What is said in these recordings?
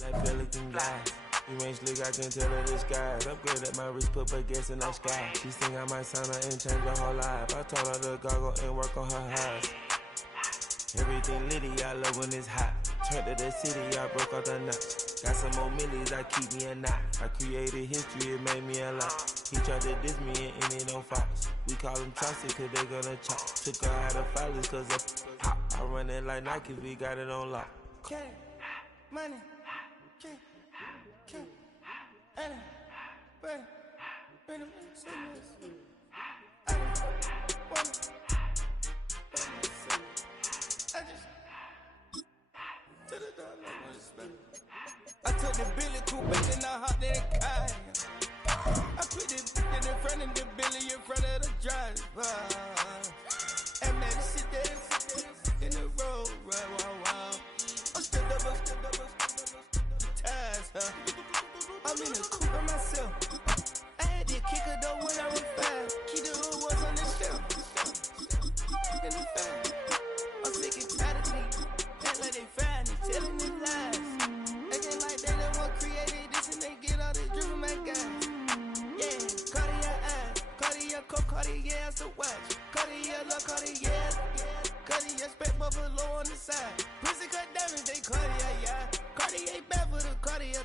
Like Pelican guys. You ain't slick, I can tell her the skies. Upgrade at my wrist, put baguettes in the sky. She think I might sign her and change her whole life. I told her to goggle and work on her highs. Everything litty, I love when it's hot. Turned to the city, I broke out the nuts. Got some more millies, I keep me a knot. I created history, it made me a lot. He tried to diss me and it on Fox. We call them Chaucer, cause they gonna chop. Took her out of filers, cause of pop. I run it like Nike, we got it on lock. Okay, money. I took the Billy coupe and I hopped in the car. I put the in front of the Billy in front of the driver. And man, sit there in the road, right, wow. I'm still up, ties, huh? I'm in the coupe by myself. I had to kick her though when I was 5. Keep the hood was on the shelf. In the back. I'm sick and tired of me. Act like they find it, telling me lies. Acting like they the one created this and they get all this drip from my guys. Yeah, Cartier eyes, Cartier coat, Cartier as the watch. Cartier love, Cartier. Cartier spec buffalo on the side. Pussy cut diamonds, they Cartier, yeah. Cartier bad for the Cartier.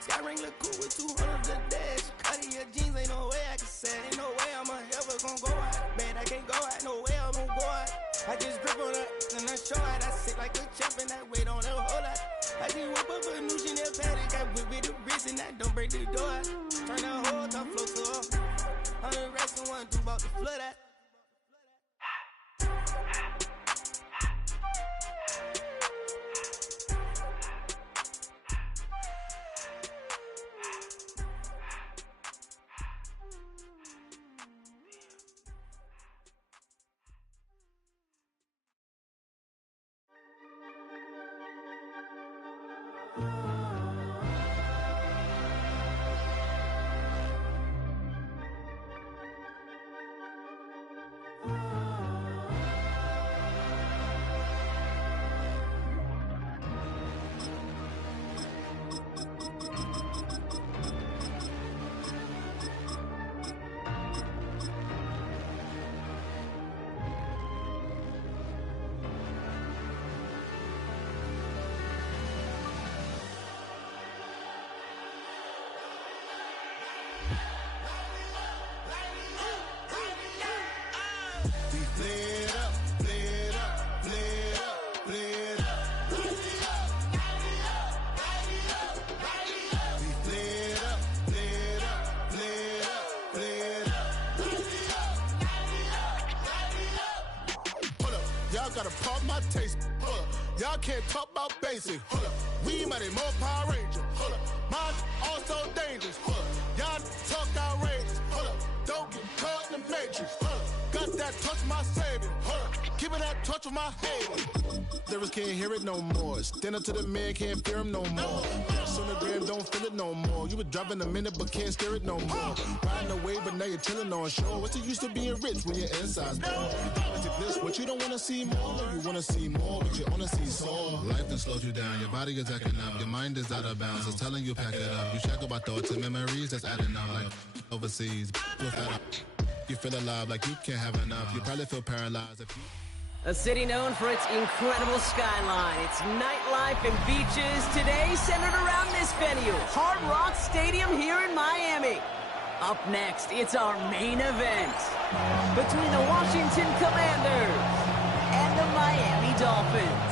Sky ring look cool with 200 the dash. Cartier jeans, ain't no way I can say. Ain't no way I'm ever gonna go out. Man, I can't go out, no way I'm gonna go out. I just grip on her and I show out. I sit like a champ and I wait on her whole lot. I just whip up a new Chanel paddock. I whip with the wrist and I don't break the door out. Turn that whole top flow to her. 100 racks and one, 2 about to flood out. Y'all gotta pump my taste. Hold up. Y'all can't talk about basic. Hold up. We might more Power Ranger. Hold up. Mine also dangerous. Hold up. Y'all talk outrageous. Hold up. Don't get caught in the matrix. Hold up. Got that touch my savior. Hold up. Keeping that touch with my haters. Lyrics can't hear it no more. Stand up to the man, can't fear him no more. Sonogram don't feel it no more. You been driving a minute but can't steer it no more. Riding away but now you're chilling on shore. What's the use of being rich when your inside's poor? This what you don't wanna see more. You wanna see more, but you wanna see sore. Life done slowed you down. Your body is acting up. Your mind is out of bounds. It's telling you pack it up. You check about thoughts and memories that's adding up. Like overseas, you feel alive like you can't have enough. You probably feel paralyzed if you. A city known for its incredible skyline, its nightlife and beaches, today centered around this venue, Hard Rock Stadium here in Miami. Up next, it's our main event between the Washington Commanders and the Miami Dolphins.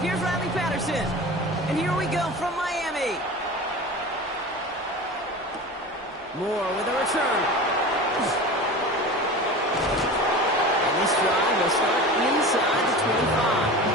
Here's Riley Patterson, and here we go from Miami. Moore with a return. And this drive will start inside the 25.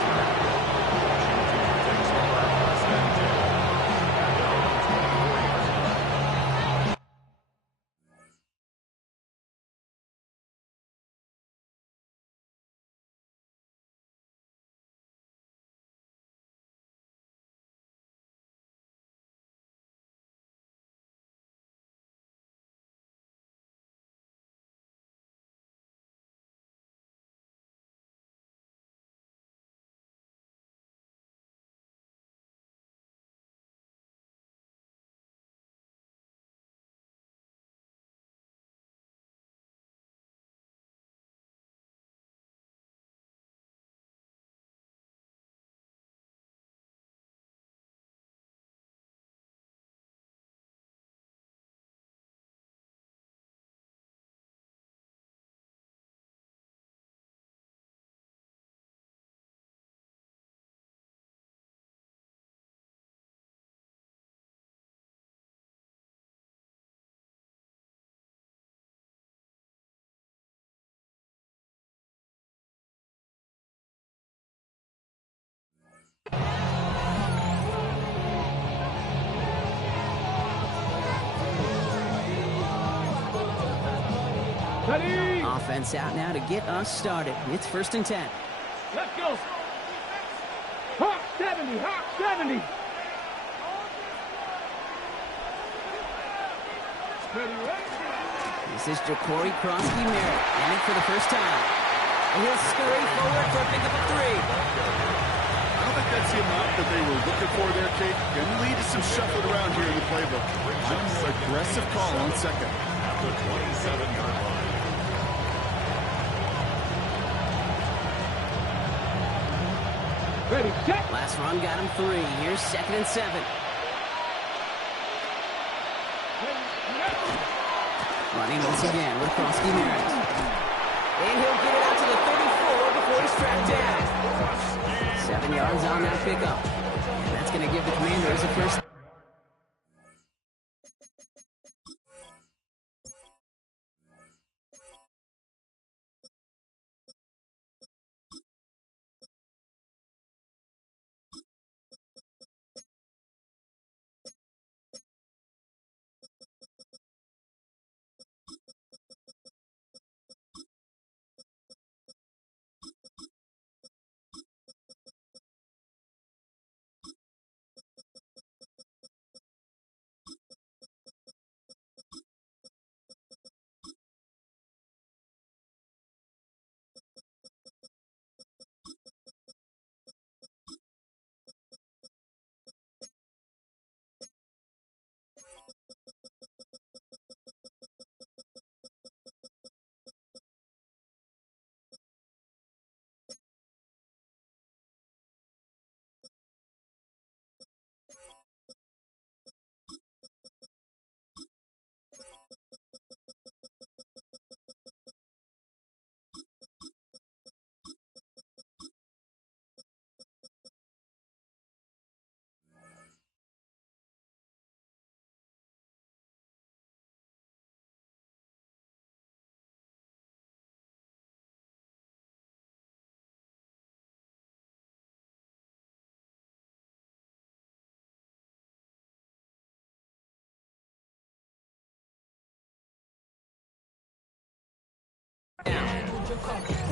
Offense out now to get us started. It's 1st and 10. Let's go. Hawk 70, Hawk 70. This is Ja'Cory Krosky-Merritt, and it for the first time. He'll scurry forward for a pick up of 3. I don't think that's the amount that they were looking for there, Kate. Going to lead to some shuffling around here in the playbook. Aggressive call on 2nd. At the 27-yard line. Ready, check. Last run got him 3. Here's 2nd and 7. Running once again with Krosky-Merritt. And he'll get it out to the 34 before he's tracked down. 7 yards on that pickup. And that's going to give the Commanders a first.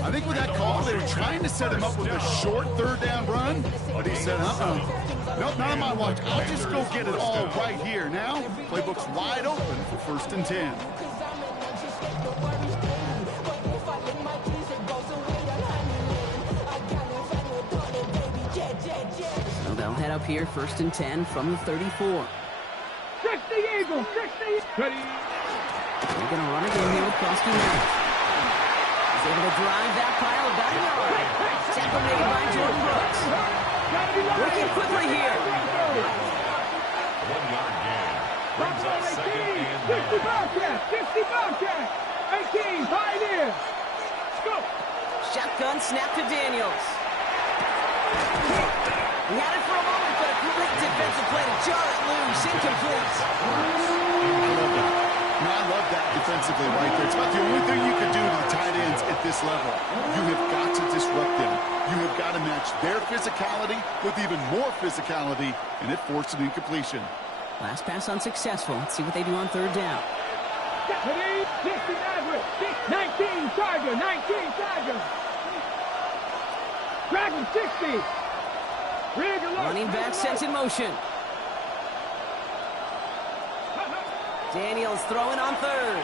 I think with that call, they were trying to set him up with a short 3rd down run, but he said, nope, not on my watch. I'll just go get it all right here. Now, playbook's wide open for 1st and 10. So they'll head up here, 1st and 10 from the 34. 60 Eagles, 60. Ready. They're going to run again here with Krosky-Merritt. He's able to drive that pile about a yard. Tackle made by Jordan Brooks. Working quickly here. 1-yard gain. Brings up 2nd and 60 Bobcat, 60 Bobcat. 18, pioneer. Go. Shotgun snap to Daniels. He had it for a moment, but a great defensive play to jar it loose. Incomplete. I love that defensively right there. It's about the only thing you can do to the tight ends at this level. You have got to disrupt them. You have got to match their physicality with even more physicality, and it forced an incompletion. Last pass unsuccessful. Let's see what they do on 3rd down. 19 Charger, 19 Charger. Dragon 60. Running back sent in motion. Daniels throwing on 3rd.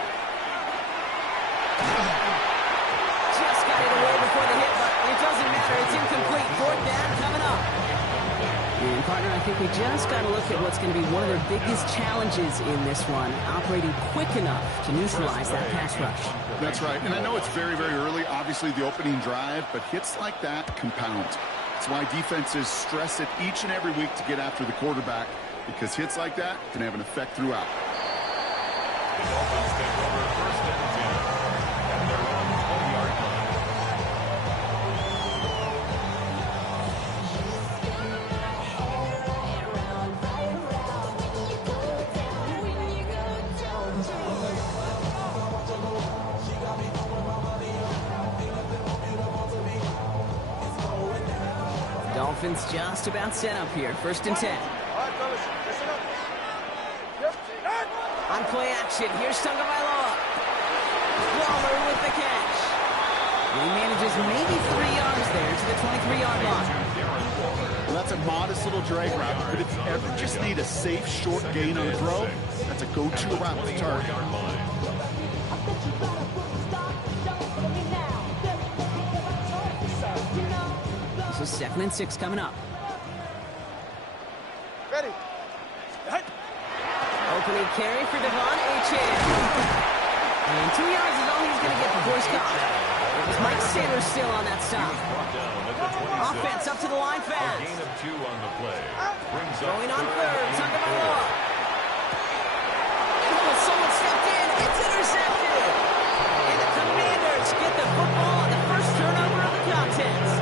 Just got it away before the hit, but it doesn't matter. It's incomplete. 4th down coming up. And, partner, I think we just got to look at what's going to be one of their biggest challenges in this one, operating quick enough to neutralize that pass rush. That's right. And I know it's very, very early, obviously the opening drive, but hits like that compound. That's why defenses stress it each and every week to get after the quarterback, because hits like that can have an effect throughout. The Dolphins take over 1st and 10 at their own 20-yard line. Dolphins just about set up here. 1st and 10. On play action, here's Tagovailoa. Waller with He manages maybe 3 yards there to the 23-yard line. Well, that's a modest little drag route, but if you ever just need a safe, short gain on a throw, that's a go-to route to target. This is 2nd and 6 coming up. Ready. Opening carry for Devon Achane. And 2 yards is all he's going to get before he's caught. It was Mike Sanders still on that stop. Offense up to the line fast. Gain of 2 on the play. Going on 3rd, Tagovailoa. Oh, someone stepped in. It's intercepted. And the Commanders get the football on the first turnover of the contest.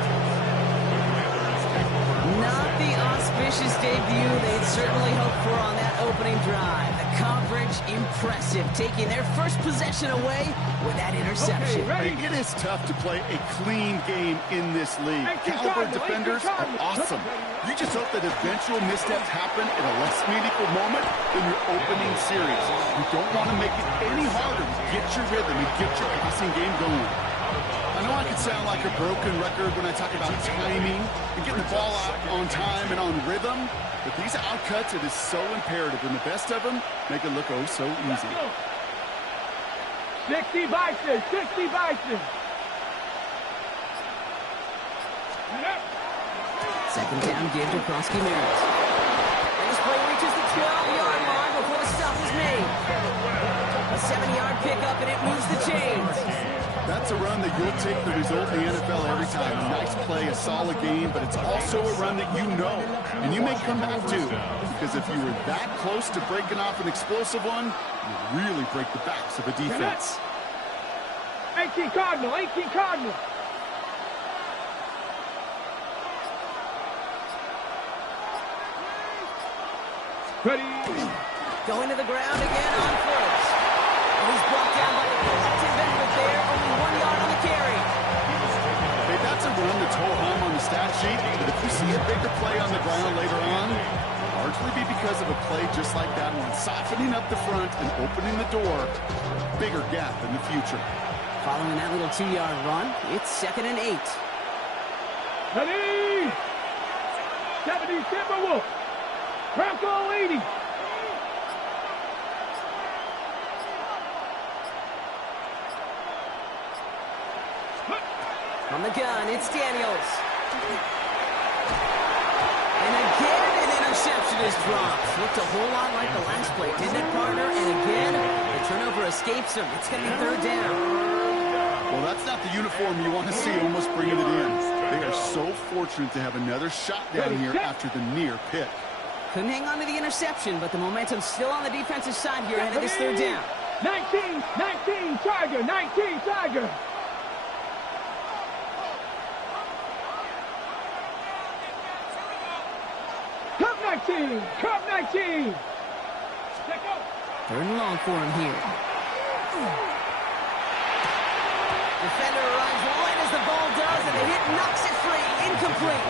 Not the auspicious debut they'd certainly hoped for on that opening drive. The coverage, impressive, taking their first possession away with that interception. Hey, it is tough to play a clean game in this league. Caliber defenders are awesome. You just hope that eventual missteps happen at a less meaningful moment than your opening series. You don't want to make it any harder to get your rhythm and get your passing game going. I know I can sound like a broken record when I talk about timing and getting the ball out on time and on rhythm, but these outcuts, it is so imperative, and the best of them make it look oh so easy. 60 Bison, 60 Bison. 2nd down give to Krosky Merritt. And this play reaches the 12-yard line before the stop is made. A 7-yard pickup, and it moves the chains. That's a run that you'll take the result in the NFL every time. A nice play, a solid game, but it's also a run that you know, and you may come back to, because if you were that close to breaking off an explosive one, you really break the backs of a defense. 18 Cardinal, 18 Cardinal. Ready. Going to the ground again on 1st. And he's brought down by the Tim Benford there, only 1 yard on the carry. Hey, that's a run that's ho-hum on the stat sheet, but if you see a bigger play on the ground later on, it'll largely be because of a play just like that one, softening up the front and opening the door, bigger gap in the future. Following that little 2-yard run, it's 2nd and 8. Ready. 70 Timberwolves. Bronco 80. On the gun, it's Daniels. And again, an interception is dropped. Looked a whole lot like the last play, didn't it, partner? And again, the turnover escapes him. It's going to be 3rd down. Well, that's not the uniform you want to see almost bringing it in. They are so fortunate to have another shot down here after the near pick. Couldn't hang on to the interception, but the momentum's still on the defensive side here ahead of this 3rd down. 19 Tiger, 19 Tiger. Cup 19. 3rd and long for him here. Defender arrives right as the ball does, and the hit knocks it free. Incomplete.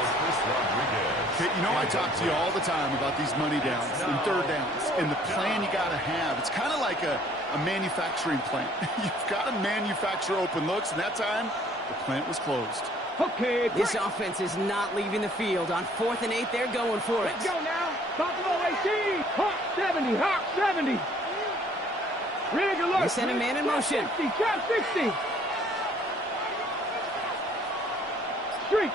Okay, you know I talk to you all the time about these money downs and 3rd downs and the plan you got to have. It's kind of like a manufacturing plant. You've got to manufacture open looks, and that time, the plant was closed. Okay, this offense is not leaving the field. On 4th and 8, they're going for it. Let's go now. Buffalo 18. Hawk 70. Hawk 70. Rig alert. They send a man in motion. 60. Shot 60. Street.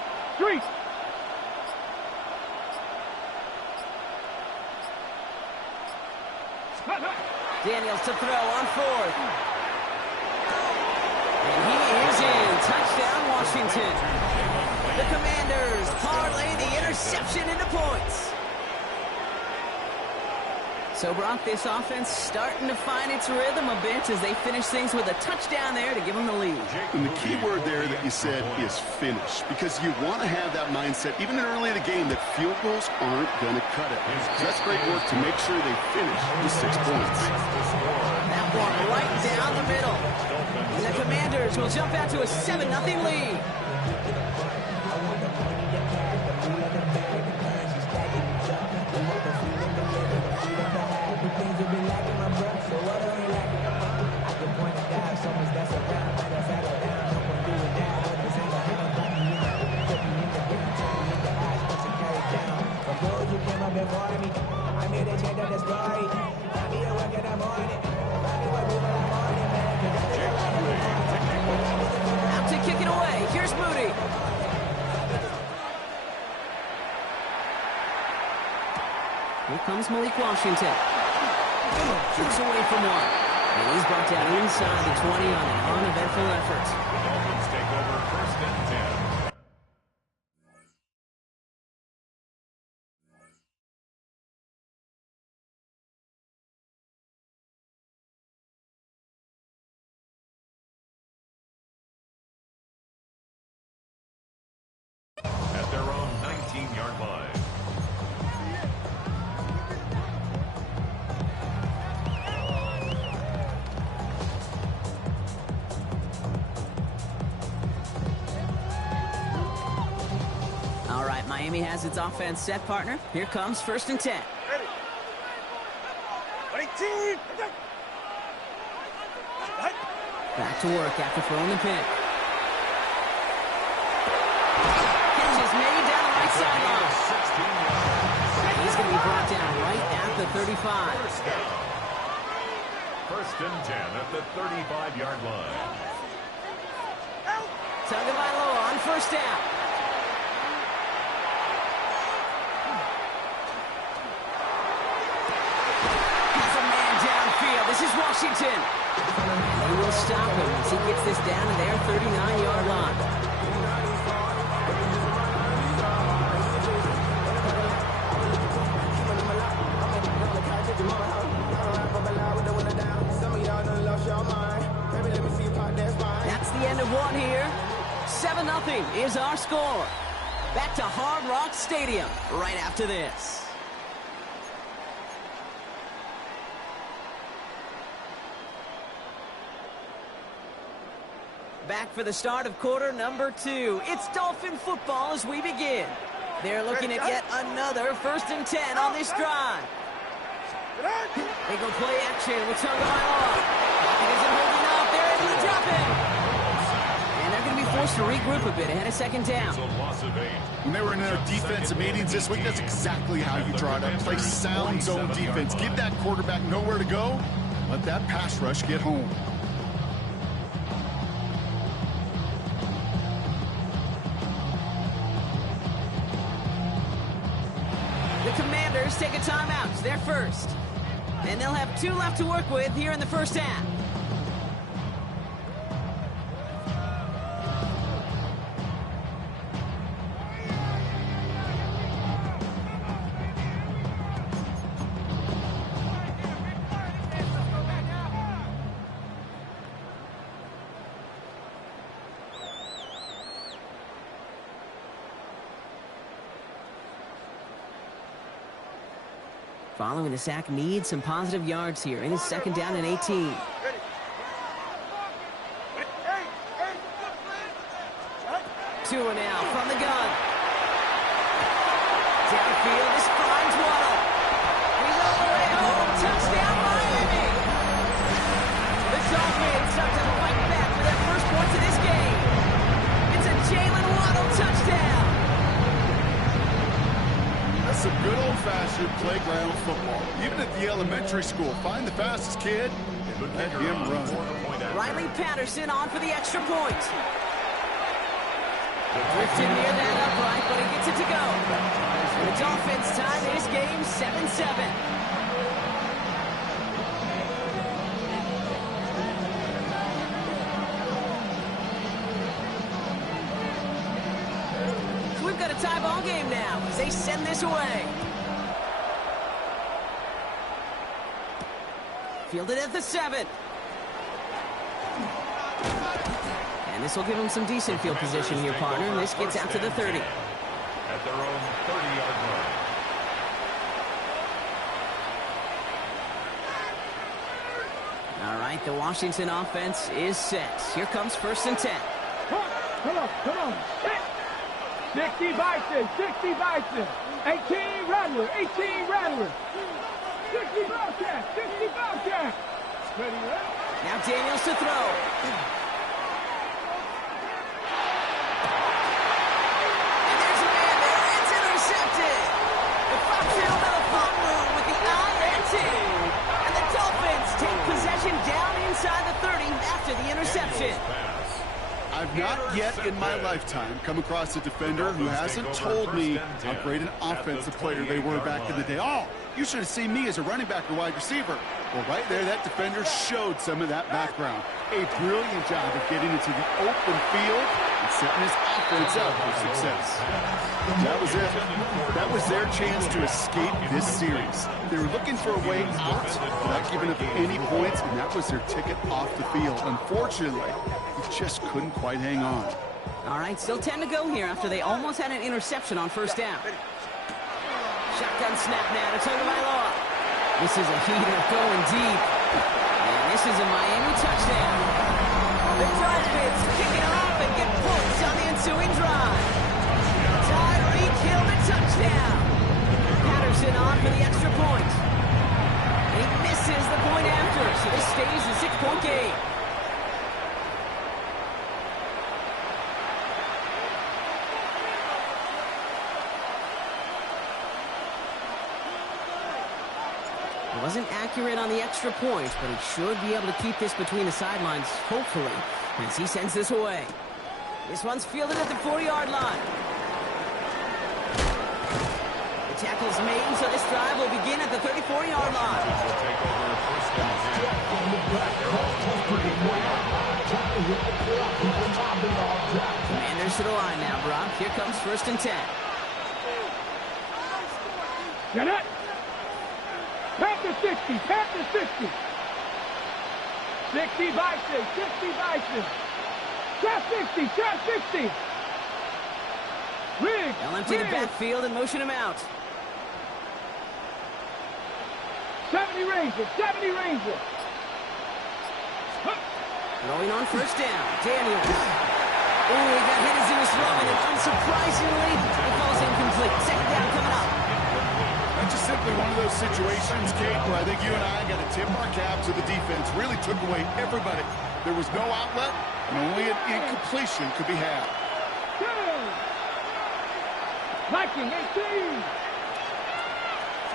Daniels to throw on 4th. And he is in. Touchdown, Washington. The Commanders parlay the interception into points. So, Brock, this offense starting to find its rhythm a bit as they finish things with a touchdown there to give them the lead. And the key word there that you said is finish, because you want to have that mindset, even early in the game, that field goals aren't going to cut it. So that's great work to make sure they finish with 6 points. That one right down the middle. And the Commanders will jump out to a 7-0 lead. Moody. Here comes Malik Washington. Shoots away from one. And he's brought down inside the 20 on an uneventful effort. The Dolphins take over 1st and 10. At their own 19-yard line. All right, Miami has its offense set, partner. Here comes 1st and 10. Back to work after throwing the pick. Catch is made down the right sideline. He's going to be brought down right at the 35. First and 10 at the 35-yard line. Tagovailoa on 1st down. Has a man downfield. This is Washington. And they will stop him as he gets this down to their 39-yard line. That's the end of one here. 7-0 is our score. Back to Hard Rock Stadium right after this. Back for the start of quarter number 2. It's Dolphin football as we begin. They're looking at yet another 1st and 10 on this drive. They go play action with Tagovailoa. Pocket isn't holding up. They're able to drop him. And they're going to be forced to regroup a bit ahead of 2nd down. When they were in their defensive meetings this week, that's exactly how you draw it up. Play sound zone defense. Give that quarterback nowhere to go. Let that pass rush get home. The Commanders take a timeout. They're first. And they'll have 2 left to work with here in the 1st half. Following the sack, needs some positive yards here. It is 2nd down and 18. 2 now from the gun. Downfield, this finds Waddle. He's all the way home. Touchdown, Miami. The Dolphins start to fight back for their first points of this game. It's a Jalen Waddle touchdown. That's some good old-fashioned playground football. Even at the elementary school, find the fastest kid and let him run. Riley Patterson on for the extra point. Drifted near that upright, but he gets it to go. The Dolphins tie this game 7-7. So we've got a tie ball game now as they send this away. Fielded at the 7. And this will give them some decent field position here, partner. And this gets out to the 30. At their own 30-yard line. All right, the Washington offense is set. Here comes 1st and 10. Come on. 60 Bison. 18 Rattler. 60 Bobcats. Ready, right? Now Daniels to throw. And there's a man there. It's intercepted. The Foxfield Phone Room with the INT. And the Dolphins take possession down inside the 30 after the interception. I I've not yet in my lifetime come across a defender who hasn't told me how great an offensive player they were back in the day. Oh, you should have seen me as a running back or wide receiver. Well, right there, that defender showed some of that background. A brilliant job of getting into the open field and setting his offense up for success. That was it. That was their chance to escape this series. They were looking for a way out without giving up any points, and that was their ticket off the field. Unfortunately, he just couldn't quite hang on. All right, still 10 to go here after they almost had an interception on first down. Shotgun snap now to Tagovailoa. This is a heater going deep. And this is a Miami touchdown. The Dolphins kick it off and get points on the ensuing drive. Tyreek Hill the touchdown. Patterson on for the extra point. He misses the point after, so this stays a 6-point game. Wasn't accurate on the extra point, but he should be able to keep this between the sidelines, hopefully, as he sends this away. This one's fielded at the 40-yard line. The tackle's made, so this drive will begin at the 34-yard line. Commanders to the line now, Brock. Here comes 1st and 10. Get it! Panther 60, Panther 60. 60 Bison, 60 Bison. Trap 60, Trap 60. Riggs, They'll empty the backfield and motion him out. 70 Ranger, 70 Ranger. Going on 1st down, Daniels. Oh, he got hit as he was throwing, and unsurprisingly, it falls incomplete. 2nd down coming up. That's just simply one of those situations, Kate, where I think you and I got to tip our cap to the defense. Really took away everybody. There was no outlet, and only an incompletion could be had. Viking 18.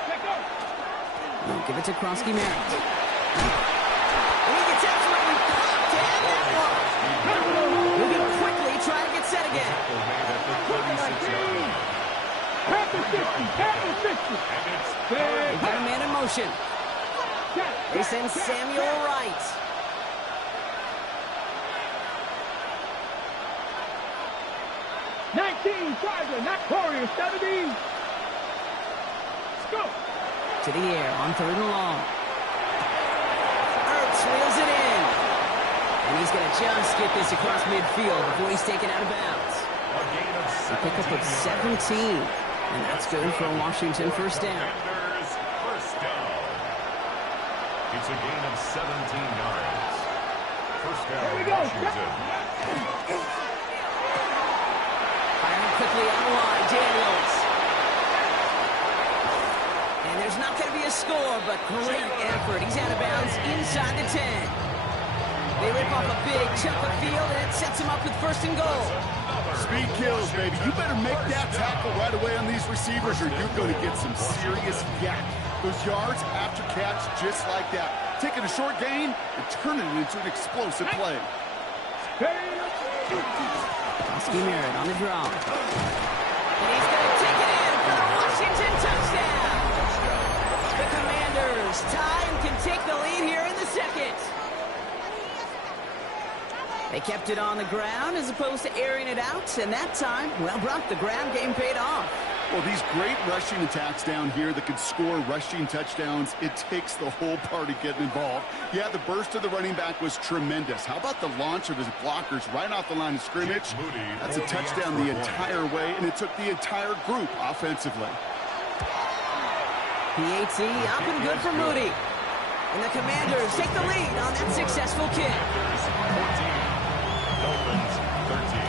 Let go. We'll give it to Krosky Merritt. He gets absolutely popped to end that one. Moving quickly, trying to get set again. Panther 60, Panther 60. They got a man in motion. They send Samuel Wright. Tiger, not Warrior, 70. Let's go. To the air on 3rd and long. Ertz wheels it in. And he's going to just get this across midfield before he's taken out of bounds. A pickup of 17. And that's good for Washington 1st down. It's a gain of 17 yards. 1st down, Washington. Firing quickly on the line, Daniels. And there's not going to be a score, but great effort. He's out of bounds inside the 10. They rip off a big chunk of field, and it sets him up with 1st and goal. Speed kills, baby. You better make that tackle right away on these receivers, or you're going to get some serious yak. Those yards after catch just like that. Taking a short gain and turning it into an explosive play. Krosky Merritt on the draw. And he's going to take it in for the Washington touchdown. The Commanders tie and can take the lead here in the 2nd. They kept it on the ground as opposed to airing it out, and that time, well, Brock, the ground game paid off. Well, these great rushing attacks down here that can score rushing touchdowns, it takes the whole party getting involved. Yeah, the burst of the running back was tremendous. How about the launch of his blockers right off the line of scrimmage? That's a touchdown the entire way, and it took the entire group offensively. PAT up and good for Moody. And the Commanders take the lead on that successful kick. 14, Dolphins 13.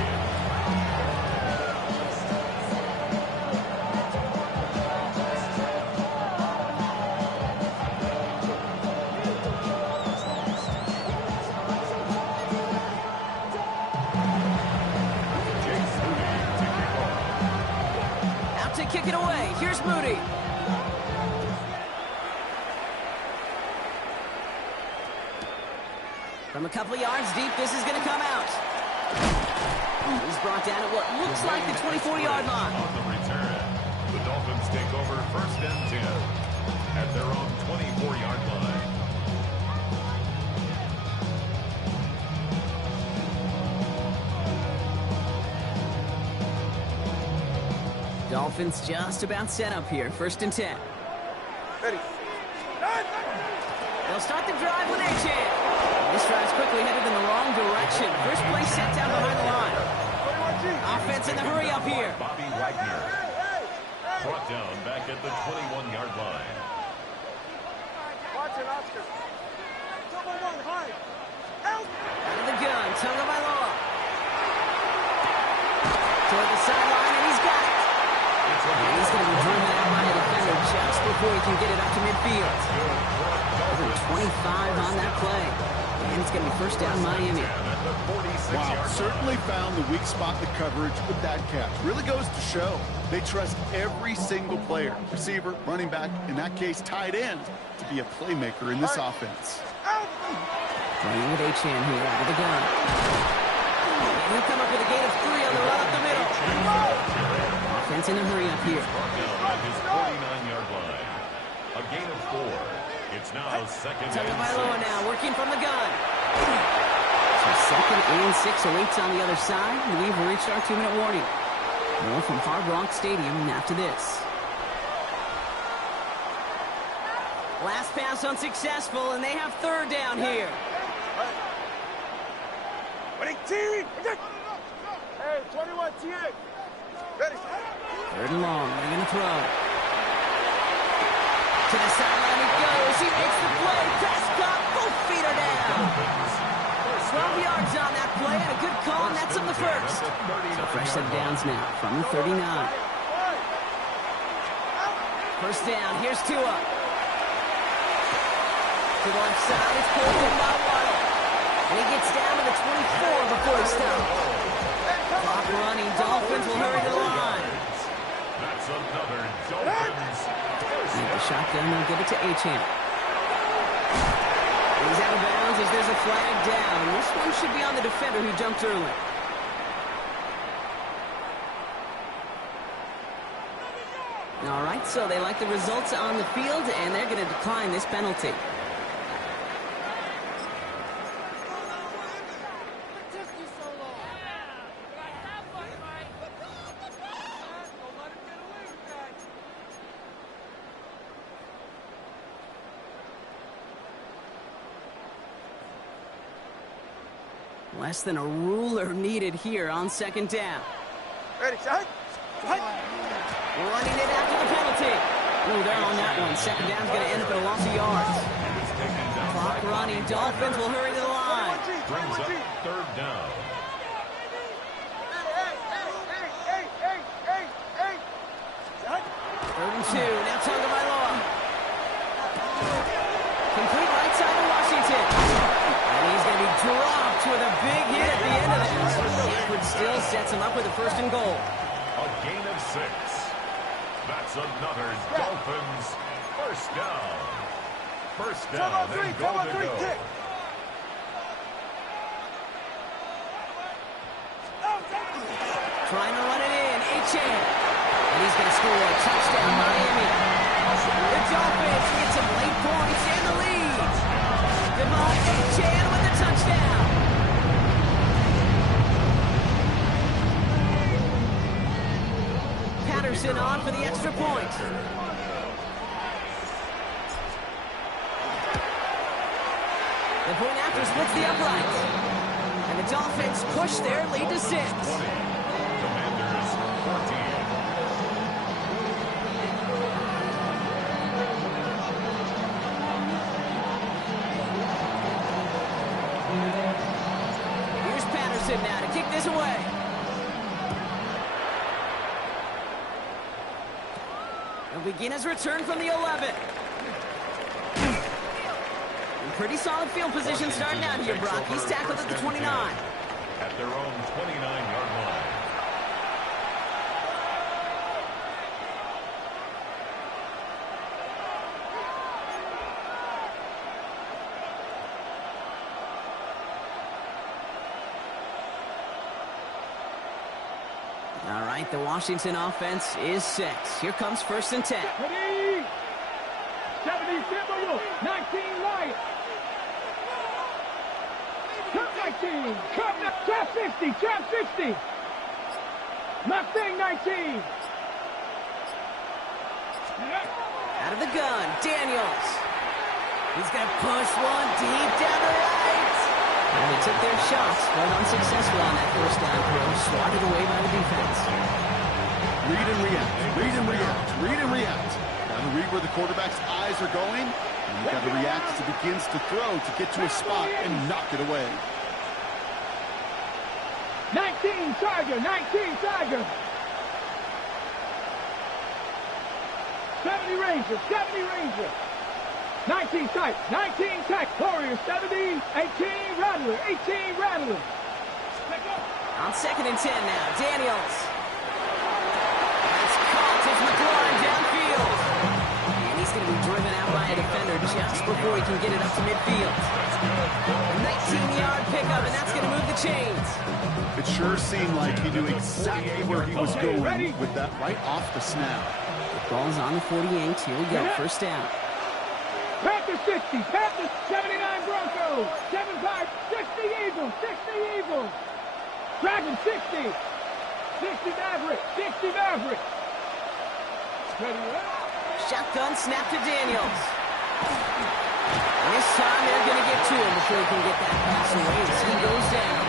Out to kick it away. Here's Moody. From a couple of yards deep, this is going to come out. He's brought down at what looks like the 24-yard line. On the return, the Dolphins take over 1st and 10 at their own 24-yard line. Dolphins just about set up here. 1st and 10. Ready. They'll start the drive with Achan. This drive's quickly headed in the wrong direction. First play set down behind the line. Offense in the hurry up here. Bobby Wagner brought down back at the 21-yard line. Watch it, Oscar. Double one, high. Out of the gun, Tagovailoa. Toward the sideline, and he's got it. And he's going to be driven out by a defender just before he can get it up to midfield. Over 25 on that play. And it's going to be 1st down Miami. Wow, certainly found the weak spot in the coverage with that catch. Really goes to show they trust every single player, receiver, running back, in that case, tight end, to be a playmaker in this offense. Playing with Achan here out of the gun. And he'll come up with a gain of 3 on the run up the middle. Offense in a hurry up here. His 49-yard line. A gain of 4. It's now 2nd and 6. Tagovailoa now working from the gun. So 2nd and 6 awaits on the other side. We've reached our 2-minute warning. More from Hard Rock Stadium after this. Last pass unsuccessful, and they have 3rd down here. Ready, team. Hey, 21, TA. Ready. 3rd and long. They're going to throw. To the sideline he goes. He makes the play. Pass caught. Both feet are down. 12 yards on that play, and a good call, and that's on the 1st. So fresh set of downs now from the 39. 1st down. Here's Tua. To the left side. It's pulled in by Waddle. And he gets down to the 24 before he stops. Clock running. Dolphins will hurry to the line. That's another Dolphins. The shotgun, they'll give it to Achan. He's out of bounds as there's a flag down. This one should be on the defender who jumped early. All right, so they like the results on the field, and they're going to decline this penalty. Less than a ruler needed here on 2nd down. Ready, shot. Running it after the penalty. Ooh, they're on that one. 2nd down's going to end up in a loss of yards. Clock running. Dolphins will hurry to the line. Brings up 3rd down. Shot. 3rd and 2. Now Tagovailoa. Complete right side of Washington. And he's going to be dropped with a big hit at the end of this. Edwards still sets him up with a 1st and goal. A gain of 6. That's another Dolphins 1st down. 1st down and goal to go. Trying to run it in. Achan. And he's going to score a touchdown, Miami. The Dolphins get some late points and the lead. Devon Achan with the touchdown. Patterson on for the extra point. The point after splits the upright. And the Dolphins push their lead to 6. Commanders 14. Here's Patterson now to kick this away. He'll begin his return from the 11. Pretty solid field position starting out here, Brock. He's tackled at the 29. At their own 29-yard line. All right, the Washington offense is set. Here comes 1st and 10. 70 Timberwolves, 19 Lions. Trap 19, trap 50, trap 50. Mustang 19. Out of the gun, Daniels. He's going to push one deep down the right. And they took their shots, but unsuccessful on that 1st down throw, swatted away by the defense. Read and react, read and react, read and react. Got to read where the quarterback's eyes are going, and you got to react as it begins to throw to get to a spot and knock it away. 19 Tiger, 19 Tiger. 70 Ranger, 70 Ranger. 19 tight, 19 tight. Warriors 70, 18 Rattler, 18 Rattler. On 2nd and 10 now, Daniels. It's caught as McLaurin downfield. And he's going to be driven out by a defender just before he can get it up to midfield. A 19-yard pickup, and that's going to move the chains. It sure seemed like he knew exactly where he was going with that right off the snap. Ball's on the 48. Here we go. 1st down. Panthers 60. Panthers 79 Broncos. 75. 60 Eagles. 60 Eagles. Dragons 60. 60 Maverick. 60 Maverick. Ready up. Shotgun snap to Daniels. And this time they're going to get to him before he can get that pass away as he goes down.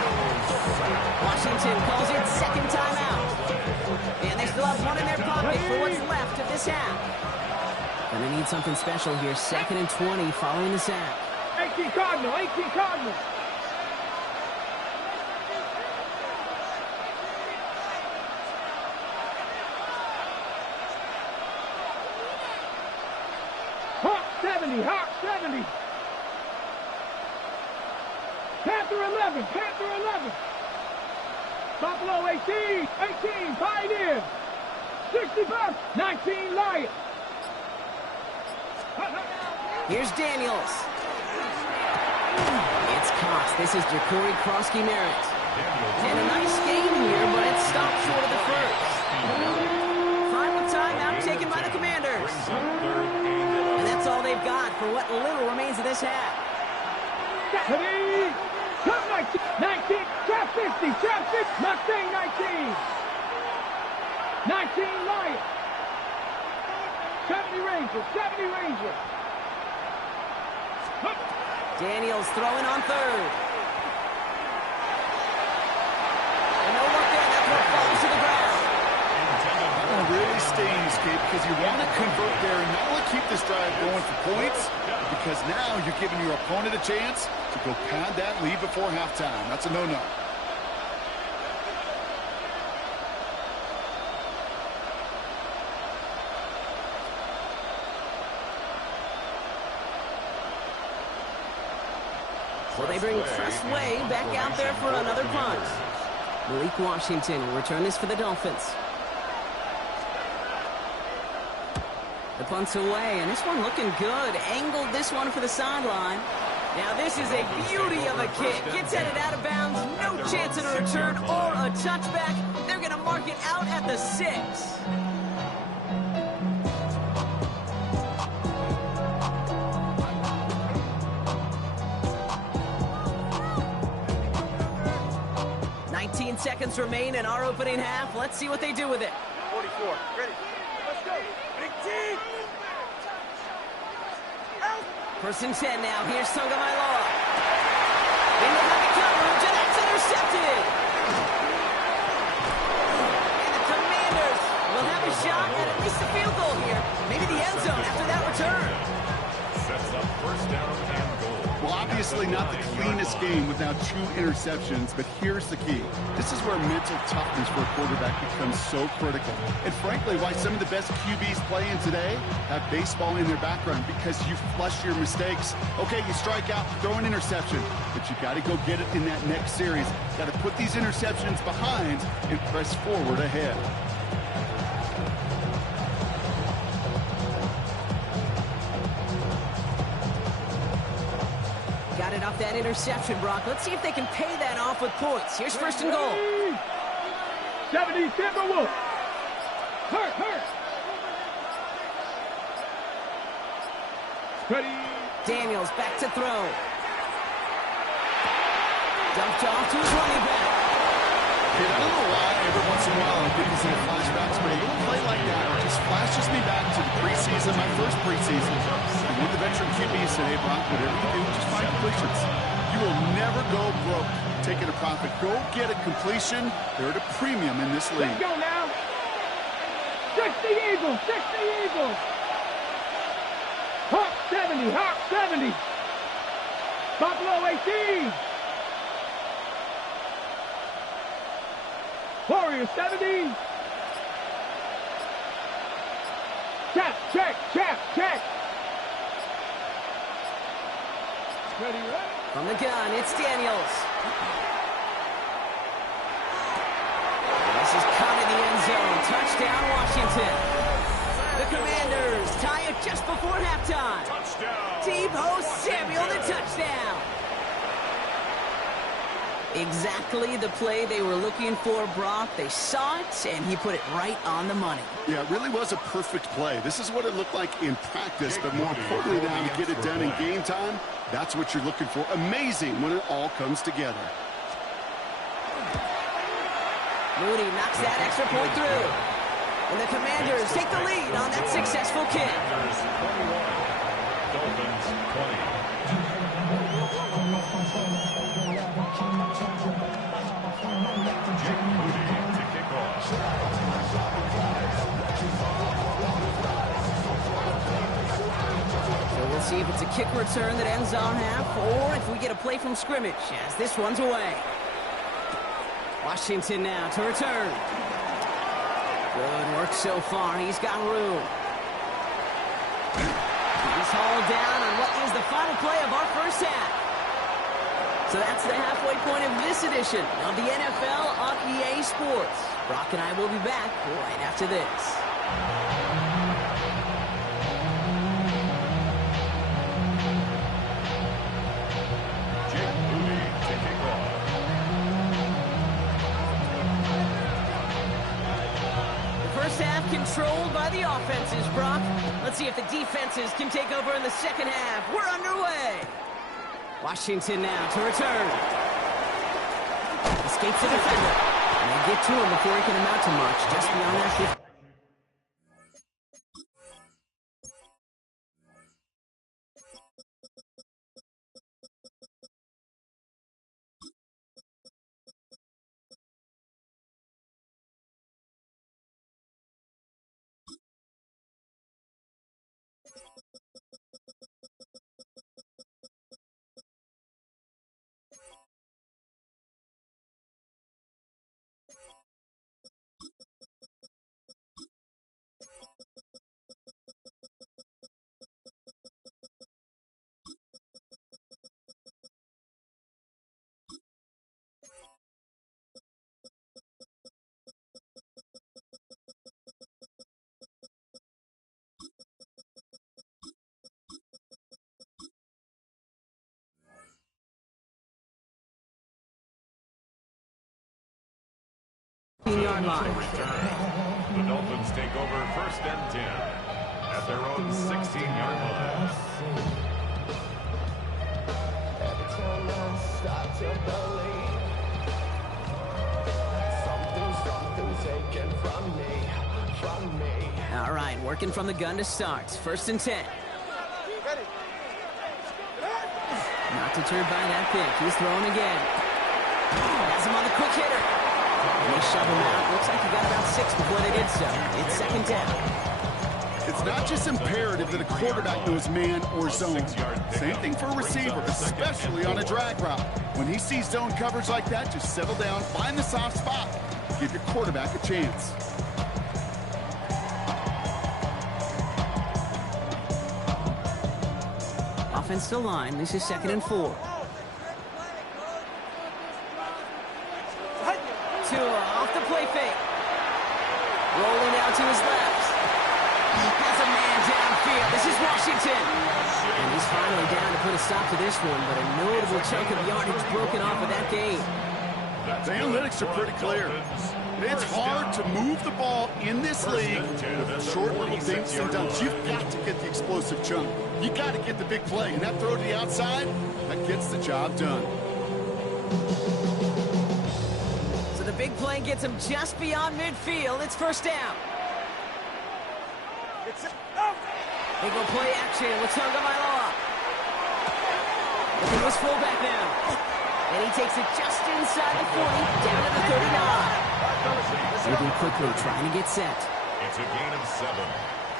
Washington calls it 2nd timeout. And they still have one in their pocket for what's left of this half. Gonna need something special here. 2nd and 20 following the sack. 18 Cardinal, 18 Cardinal. Hawk 70, Hawk 70. Panther 11, Panther 11. Buffalo 18, 18 Pioneer. 65, 19 Lions. Here's Daniels. It's Cox. This is Ja'Cory Krosky-Merritt. And a nice game here, but it stopped short of the 1st. Final timeout taken by the Commanders. And that's all they've got for what little remains of this half. 19, trap 50, trap 50, Mustang 19. 19 Lions. 70 Ranger, 70 Ranger. Daniels throwing on 3rd. And no look there, that throw falls to the ground. That really stings, Kate, because you want to convert there and not only keep this drive going for points, because now you're giving your opponent a chance to go pad that lead before halftime. That's a no-no. So they bring Trustway back out there for another punt. Malik Washington will return this for the Dolphins. The punt's away, and this one looking good. Angled this one for the sideline. Now this is a beauty of a kick. Gets headed out of bounds. No chance of a return or a touchback. They're going to mark it out at the 6. Seconds remain in our opening half. Let's see what they do with it. 44. Ready. Let's go. Big team. 1st and 10 now. Here's Tagovailoa. In the heavy coverage, and that's intercepted. And the Commanders will have a shot at least a field goal here. Maybe the end zone after that return. Sets up 1st down and goal. Well, obviously not the cleanest game without 2 interceptions, but here's the key. This is where mental toughness for a quarterback becomes so critical. And frankly, why some of the best QBs playing today have baseball in their background, because you flush your mistakes. Okay, you strike out, throw an interception, but you got to go get it in that next series. Got to put these interceptions behind and press forward ahead. Got it off that interception, Brock. Let's see if they can pay that off with points. Here's 1st and goal. 70 Timberwolves. Hurt. Ready. Daniels back to throw. Dumped off to his running back. I don't know why every once in a while I get these little flashbacks, but a little play like that just flashes me back to the preseason, my first preseason. And when the veteran QB said, hey, Brock, whatever you do, just find completions. You will never go broke taking a profit. Go get a completion. They're at a premium in this league. Let's go now. 60 Eagles. Hawk 70. Buffalo 18. Warriors 70. Check. Ready. From the gun, it's Daniels. This is caught in the end zone. Touchdown, Washington. The Commanders tie it just before halftime. Touchdown. Deebo Samuel, the touchdown. Exactly the play they were looking for, Brock. They saw it, and he put it right on the money. Yeah, it really was a perfect play. This is what it looked like in practice, but more importantly now to get it done in game time, that's what you're looking for. Amazing when it all comes together. Moody knocks that extra point through. And the Commanders take the lead on that successful kick. Dolphins 20. Jake Moody to kick off. So we'll see if it's a kick return that ends on half, or if we get a play from scrimmage, as this one's away. Washington now to return. Good work so far. He's got room. He's hauled down on what is the final play of our first half. So that's the halfway point of this edition of the NFL on EA Sports. Brock and I will be back right after this. Jake Moody to kick off. First half controlled by the offenses, Brock. Let's see if the defenses can take over in the second half. We're underway. Washington now to return. Escapes the defender. And they get to him before he can amount to much. Just beyond that 50. Yard line. The Dolphins take over first and 10 at their own 16-yard line. Every time I start to believe something's taken from me. All right, working from the gun to start. First and 10. Not deterred by that pick. He's throwing again. Has him on the quick hitter. And they shove him out. Looks like he got about 6 before they did so. It's second down. It's not just imperative that a quarterback knows man or zone. Same thing for a receiver, especially on a drag route. When he sees zone coverage like that, just settle down, find the soft spot. Give your quarterback a chance. Offensive line. This is second and 4. Off the play fake. Rolling out to his left. Has a man downfield. This is Washington. And he's finally down to put a stop to this one, but a notable chunk of yardage broken off of that game. The analytics are pretty clear. It's hard to move the ball in this league with short little dinks and dunks. You've got to get the explosive chunk. You got to get the big play. And that throw to the outside, that gets the job done. So the big play gets him just beyond midfield. It's first down. They go play action with Tagovailoa. Looking to his fullback now. And he takes it just inside the 40, down to the 39. Moving quickly, trying to get set. It's a gain of 7.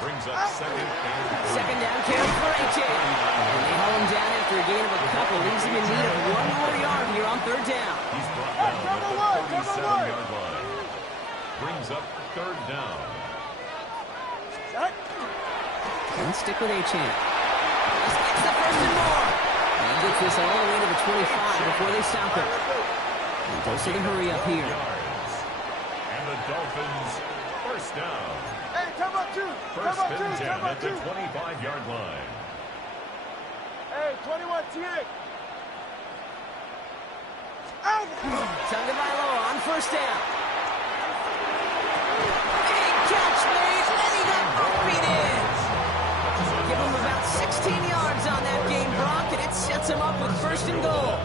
Brings up second and 3. Second down carry for AJ. And they haul him down after a gain of a couple. Leaves him in need of 1 more yard here on third down. He's brought down at the 37-yard line. Brings up third down. And stick with A-Chan. This gets the first and more. And gets this all the way to the 25 before they stop it. And goes to the hurry up here. And the Dolphins first down. Hey, come up two. First and 10 at the 25-yard line. Hey, 21 T8. Tagovailoa on first down. Big catch made, and he got beat in. Give him about 16 yards on that game, Brock, and it sets him up with first and goal.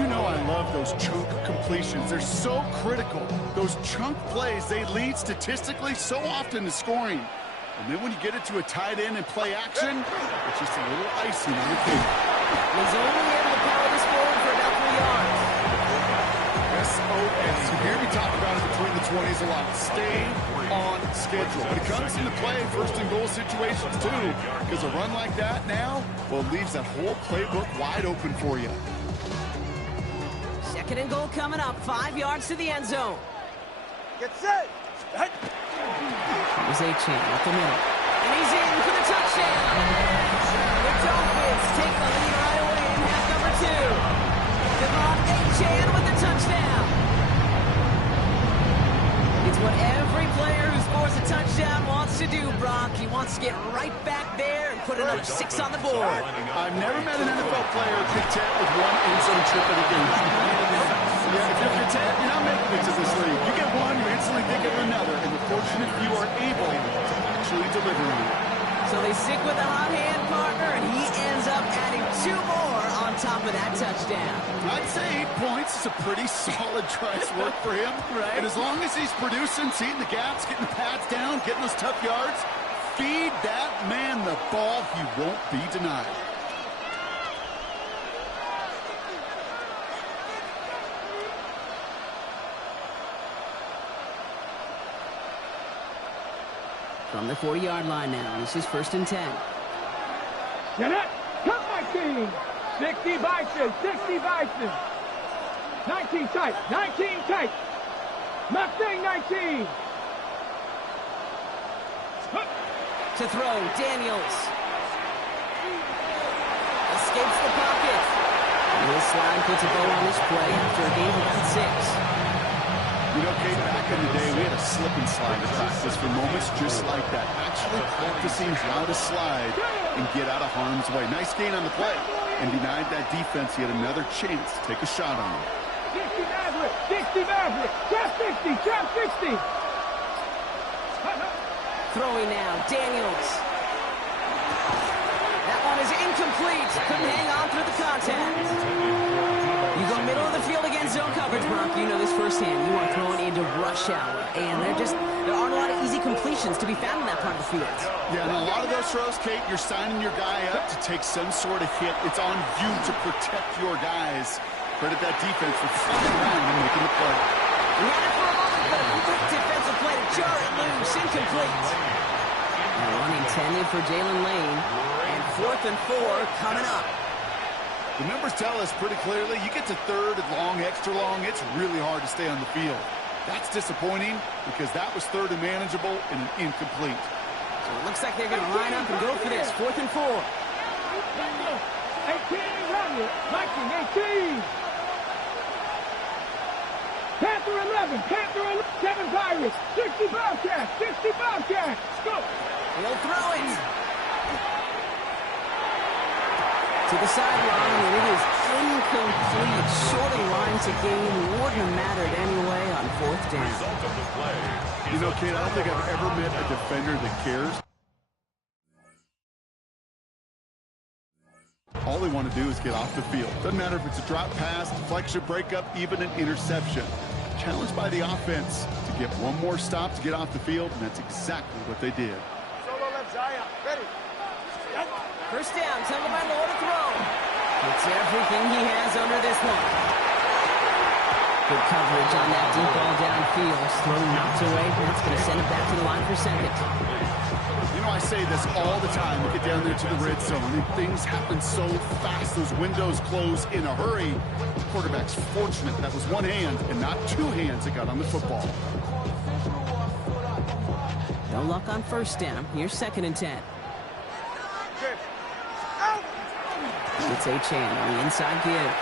You know I love those chunk completions. They're so critical. Those chunk plays, they lead statistically so often to scoring. And then when you get it to a tight end and play action, it's just a little icing on the cake. He's only able to power this forward for about 3 yards. SOS. You hear me talk about it between the 20s a lot. Stay on schedule. When it comes into play, first and goal situations too, because a run like that now, well, it leaves that whole playbook wide open for you. Second and goal coming up, 5 yards to the end zone. Get set. Here's A-Chan up the middle. And he's in for the touchdown. The Dolphins take the lead right away in half number 2. Devon A-Chan with the touchdown. It's what every player who scores a touchdown wants to do, Brock. He wants to get right back there and put another 6 on the board. I've never met an NFL player content with one end zone trip in a game. Yeah, if you're content, you're not making it to this league. You get one, you instantly think of another, and the fortunate few are able to actually deliver on it. So they stick with the hot hand partner, and he ends up adding 2 more on top of that touchdown. I'd say 8 points is a pretty solid try's work for him. Right. And as long as he's producing, seeing the gaps, getting the pads down, getting those tough yards, feed that man the ball, he won't be denied. From the 40-yard line now, this is first and 10. Get it. Cut my team. 60 Bison. 60 Bison. 19 tight. 19 tight. Mustang 19. To throw, Daniels. Escapes the pocket. And this slide puts a bow on this play after a gain of about 6. You know, Kate, back in the day, we had a slip and slide practice for moments just like that. Actually practicing how to slide and get out of harm's way. Nice gain on the play. And denied that defense yet another chance to take a shot on him. 60 Maverick. 60 Maverick. Trap 60. Trap 60. Throwing now, Daniels. That one is incomplete. Couldn't hang on through the contact. You go middle of the field against zone coverage, Brock. You know this firsthand. You are thrown into rush hour. And there aren't a lot of easy completions to be found in that part of the field. Yeah, and a lot of those throws, Kate, you're signing your guy up to take some sort of hit. It's on you to protect your guys. Credit that defense for flying around and making the play. Ran it for a moment, but a quick defensive play to jar it loose. Incomplete. And one intended for Jalen Lane. And 4th and 4 coming up. The numbers tell us pretty clearly, you get to third and long, extra long, it's really hard to stay on the field. That's disappointing because that was third and manageable and an incomplete. So it looks like they're going to line up and go for this. 4th and 4. 18 Rodney. Viking 18. Panther 11. Panther 11. 7 Pirates. 60 Bobcats. 60 Bobcats. Go. He'll throw it. To the sideline, and it is incomplete. Short of line to gain. Wouldn't have mattered anyway on 4th down. Result of the play. You know, Kate, I don't think I've ever met a defender that cares. All they want to do is get off the field. Doesn't matter if it's a drop pass, deflection, breakup, even an interception. Challenged by the offense to get one more stop to get off the field, and that's exactly what they did. Solo left, Zion. Ready. First down, Tagovailoa to throw. It's everything he has under this one. Good coverage on that deep ball downfield. Throw knocked away. That's going to send it back to the line for second. You know, I say this all the time. We get down there to the red zone, and things happen so fast. Those windows close in a hurry. The quarterback's fortunate that was one hand and not two hands that got on the football. No luck on first down. Here's 2nd and 10. It's Achane on the inside give.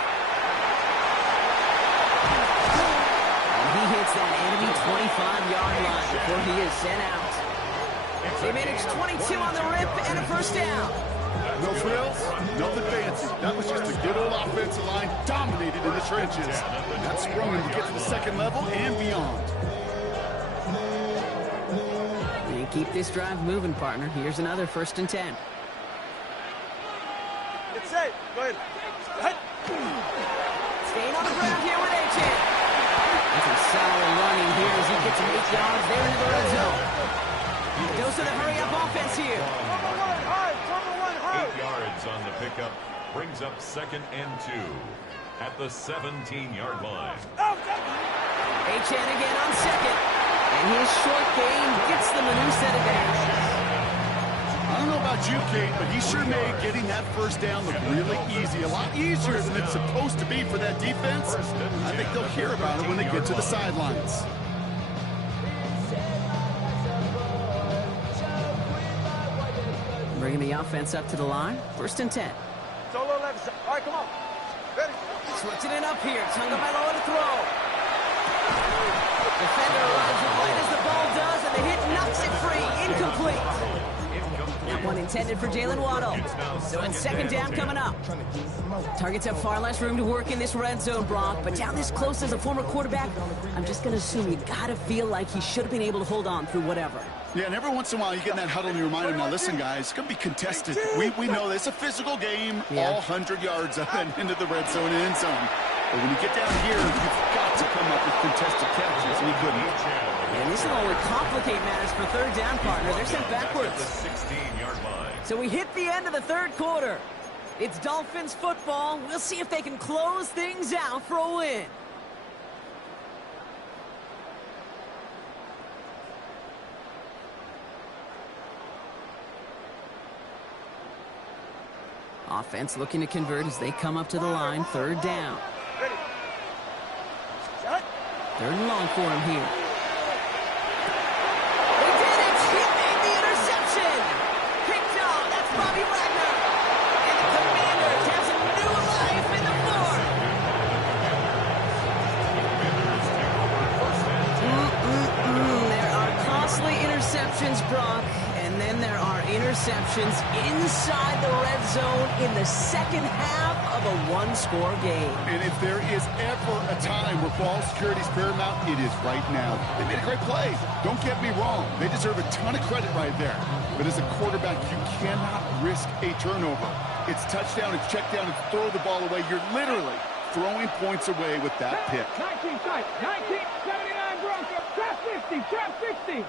And he hits that enemy 25-yard line before he is sent out. They managed 22 on the rip and a first down. No frills, nothing fancy. That was just a good old offensive line dominated in the trenches. And that sprung him to get to the second level and beyond. And keep this drive moving, partner. Here's another 1st and 10. It's safe. Go ahead. Staying on the ground here with Achane. That's a solid running here as he gets 8 yards there into the red zone. Goes to the hurry-up offense here. 8 yards on the pickup. Brings up 2nd and 2 at the 17-yard line. Achane again on 2nd. And his short game gets them a new set of downs. I don't know about you, Kate, but he sure made getting that first down look really easy. A lot easier than it's supposed to be for that defense. I think they'll hear about it when they get to the sidelines. Bringing the offense up to the line. 1st and 10. Solo left. All right, come on. Ready. Switching it up here. Tagovailoa to throw. Defender arrives right as the ball does, and the hit knocks it free. Incomplete. That one intended for Jalen Waddle. So it's 2nd down coming up. Targets have far less room to work in this red zone, Brock. But down this close as a former quarterback, I'm just going to assume you got to feel like he should have been able to hold on through whatever. Yeah, and every once in a while you get in that huddle and you remind him, now listen, guys, it's going to be contested. We know this. It's a physical game, all 100 yards up and into the red zone and end zone. But when you get down here, you've got to come up with contested catches, and he couldn't. And this will only complicate matters for 3rd down, partner. They're sent backwards. The 16-yard line. So we hit the end of the 3rd quarter. It's Dolphins football. We'll see if they can close things out for a win. Offense looking to convert as they come up to the line. 3rd down. 3rd and long for him here. They did it! He made the interception! Picked off. That's Bobby Wagner. And the Commanders have some new life in the 4th. There are costly interceptions, Brock. And then there are interceptions inside the red zone in the 2nd half of a one-score game. And if there is ever a time where ball security is paramount, it is right now. They made a great play. Don't get me wrong. They deserve a ton of credit right there. But as a quarterback, you cannot risk a turnover. It's touchdown, it's check down, it's throw the ball away. You're literally throwing points away with that pick. 19 tight. 1979 Broncos. Trap 50. Trap 60.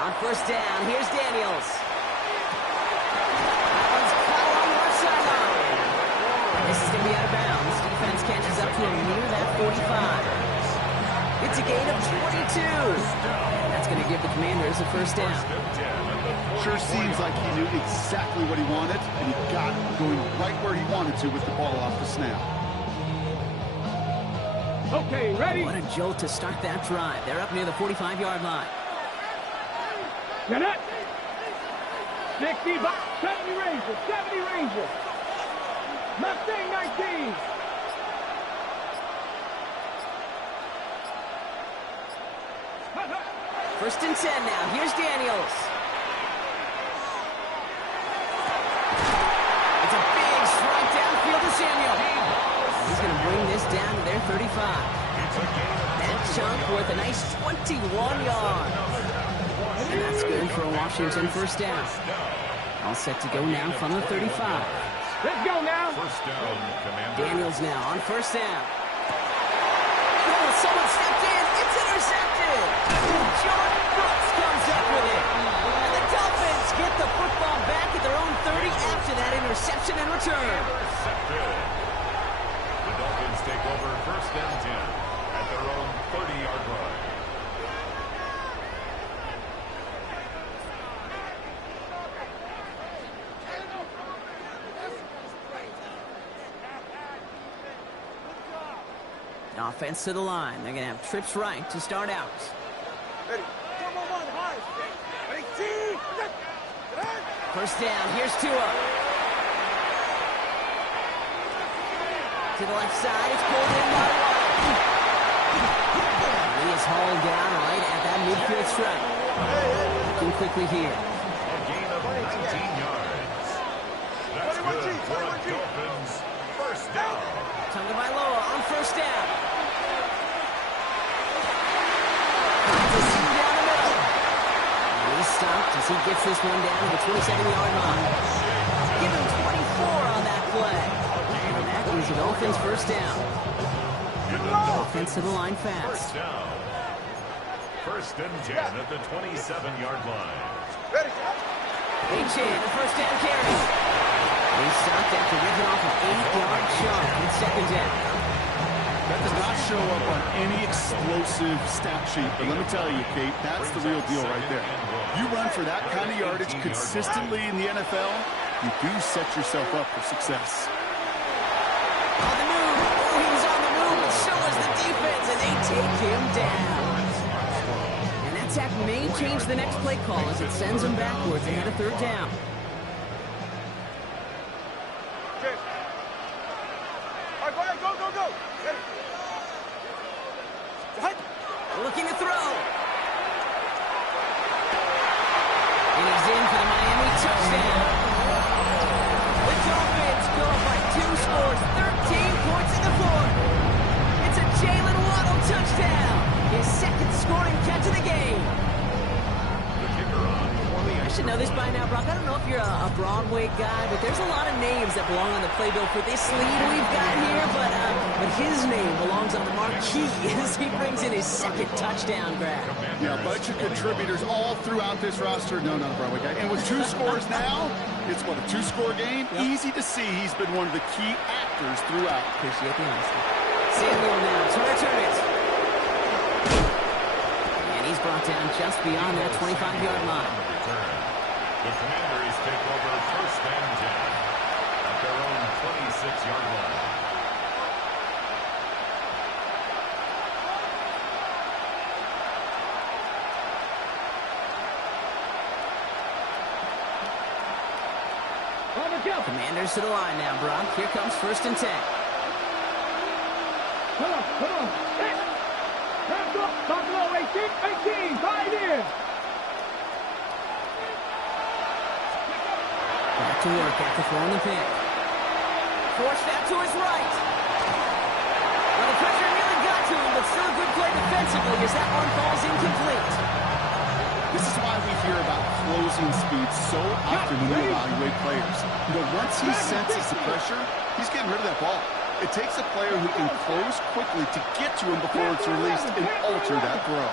On 1st down, here's Daniels. That one's caught on the left sideline. This is going to be out of bounds. Defense catches up to him near that 45. It's a gain of 22. And that's going to give the Commanders a 1st down. Sure seems like he knew exactly what he wanted, and he got going right where he wanted to with the ball off the snap. Okay, ready? What a jolt to start that drive. They're up near the 45-yard line. Get it. 60, 70 Rangers, 70 Rangers. Mustang 19. First and 10 now. Here's Daniels. Daniel. He's going to bring this down to their 35. That chunk worth a nice 21 yards. And that's good for a Washington first down. All set to go now from the 35. Let's go now. First down, Commander. Daniels now on first down. Oh, someone stepped in. It's intercepted. Jordan Brooks comes up with it. And the Dolphins get the football back at their own 30 after that interception and return. Intercepted. The Dolphins take over first and 10 at their own 30-yard line. Offense to the line. They're going to have trips right to start out. First down. Here's Tua. To the left side. It's pulled in by Waddle. He is hauled down right at that midfield stripe. Looking quickly here. A gain of 19 yards. That's good for a Dolphins first down. Tagovailoa on first down. Finds a seam down the middle. And he's stopped as he gets this one down to the 27-yard line. Give him 24 on that play. And that is the Dolphins first down. Offense to the line fast. First down. First and 10 at the 27-yard line. H.A. the first down carry. He stopped after ripping off an 8-yard shot with second down. That does not show up on any explosive stat sheet, but let me tell you, Kate, that's the real deal right there. You run for that kind of yardage consistently in the NFL, you do set yourself up for success. On the move. Oh, he was on the move, but so was the defense, and they take him down. And that sack may change the next play call as it sends him backwards ahead of third down. Looking to throw. And he's in for the Miami touchdown. The Dolphins go up by 2 scores, 13 points in the fourth. It's a Jalen Waddle touchdown. His second scoring catch of the game. The kicker on for the I should know this by now, Brock. I don't know if you're a Broadway guy, but there's a lot of names that belong on the playbill for this lead we've got here, but his name belongs on the marquee as he brings in his second touchdown grab. Yeah, a bunch of contributors all throughout this roster. No, not a Broadway guy. And with 2 scores now, it's what, a 2-score game? Yep. Easy to see he's been one of the key actors throughout. Appreciate the honesty. Samuel now to return it. And he's brought down just beyond that 25-yard line. The Commanders take over first and 10 at their own 26-yard line. Commanders to the line now, Brock. Here comes first and 10. Come on. Hands up. Buffalo 18. 5 in. Back to work after throwing the pick. Forced that to his right. Well, the pressure nearly got to him, but still a good play defensively as that one falls incomplete. This is why we hear about closing speed so often when we evaluate players. You know, once he senses the pressure, he's getting rid of that ball. It takes a player who can close quickly to get to him before it's released and alter that throw.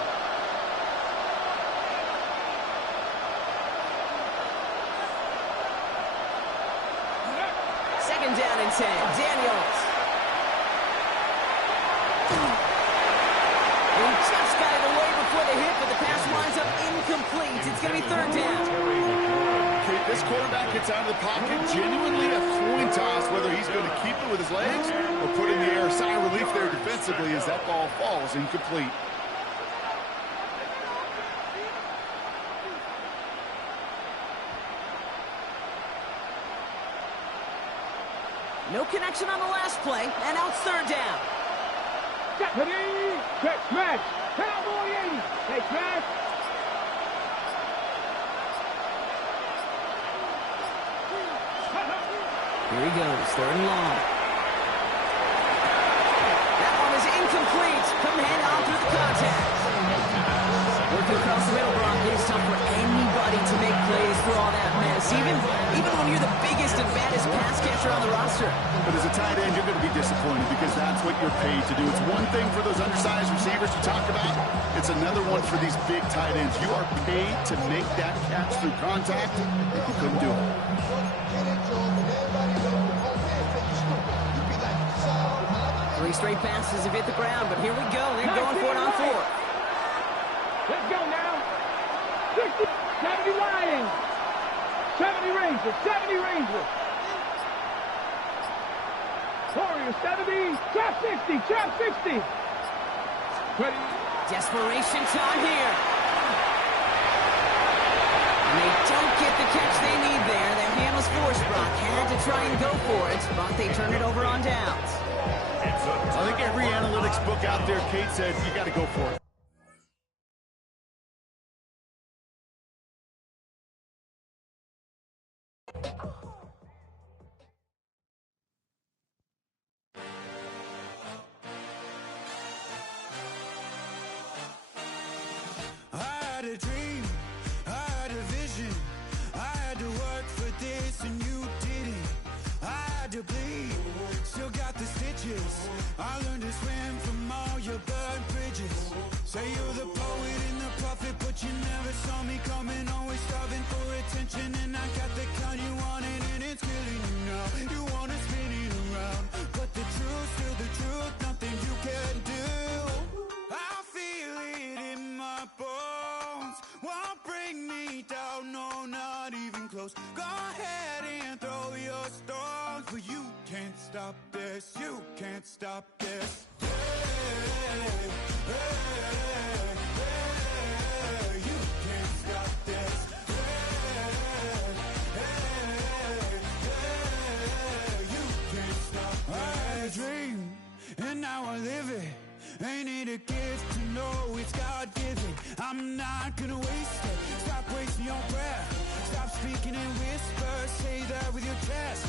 Second down and 10. Daniels. He just got it away before the hit, but the pass winds up incomplete. It's going to be third down. Okay, this quarterback gets out of the pocket, genuinely a coin toss, whether he's going to keep it with his legs or put in the air. Sigh of relief there defensively as that ball falls incomplete. No connection on the last play, and now it's third down. Deputy, check smash. Cowboy 80. Take smash. Here he goes, third and long. is incomplete. Couldn't hang on through the contact. Working across the middle, Brock, it's tough for anybody to make plays through all that mess, even when you're the biggest and baddest pass catcher on the roster. But as a tight end, you're going to be disappointed because that's what you're paid to do. It's one thing for those undersized receivers you talk about. It's another one for these big tight ends. You are paid to make that catch through contact, and you couldn't do it. 3 straight passes have hit the ground, but here we go. They're going for it on 4. Let's go now. 60, 70 Lions. 70 Rangers, 70 Rangers. Warriors, 70, trap 60, trap 60. Ready. Desperation time here. And they don't get the catch they need there. Their hand was forced, Brock. Had to try and go for it, but they turn it over on downs. I think every analytics book out there, Kate said, you got to go for it. I had a dream, I had a vision, I had to work for this and you didn't. I had to bleed, still got the stitches. I learned to swim from all your burned bridges. Say you're the poet and the prophet, but you never saw me coming. Always starving for attention, and I got the kind you wanted, and it's killing you now. You wanna spin it around, but the truth's still the truth. Nothing you can do. I feel it in my bones. Won't bring me down, no, not even close. Go ahead and throw your stones, but you can't stop this. You can't stop this. Hey, hey, hey, you can't stop this. Hey, hey, hey, you can't stop this. I had a dream, and now I live it. Ain't it a gift to know it's God-given? I'm not gonna waste it. Stop wasting your breath. Stop speaking in whispers. Say that with your chest.